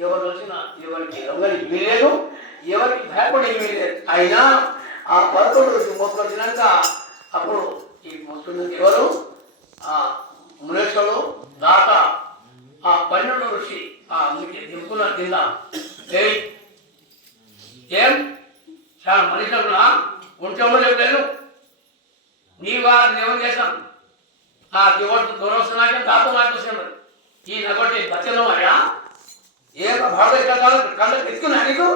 ఎవరు వచ్చినా ఎవరికి ఎవరికి వీలేదు, ఎవరికి భయపడి వీలేదు. అయినా ఆ 11 రోజు మొత్తం వచ్చినాక అప్పుడు ఈ మొత్తం ఎవరు ఆ మునేశ్వరుడు దాత ఆ 12 ఋషి మీకు దింపున కింద ఏం చాలా మనిషిగా ఉంటేమో లేదు నీ వారిని ఏమని చేశాను ఆ దేవుడు దూరవస్తున్నాకే దాతో నాకు వస్తున్నాడు ఈ నగొట్టి బచ్చలు అయ్యా ఏం భారత కళ్ళకి ఎత్తుకున్నా నీకు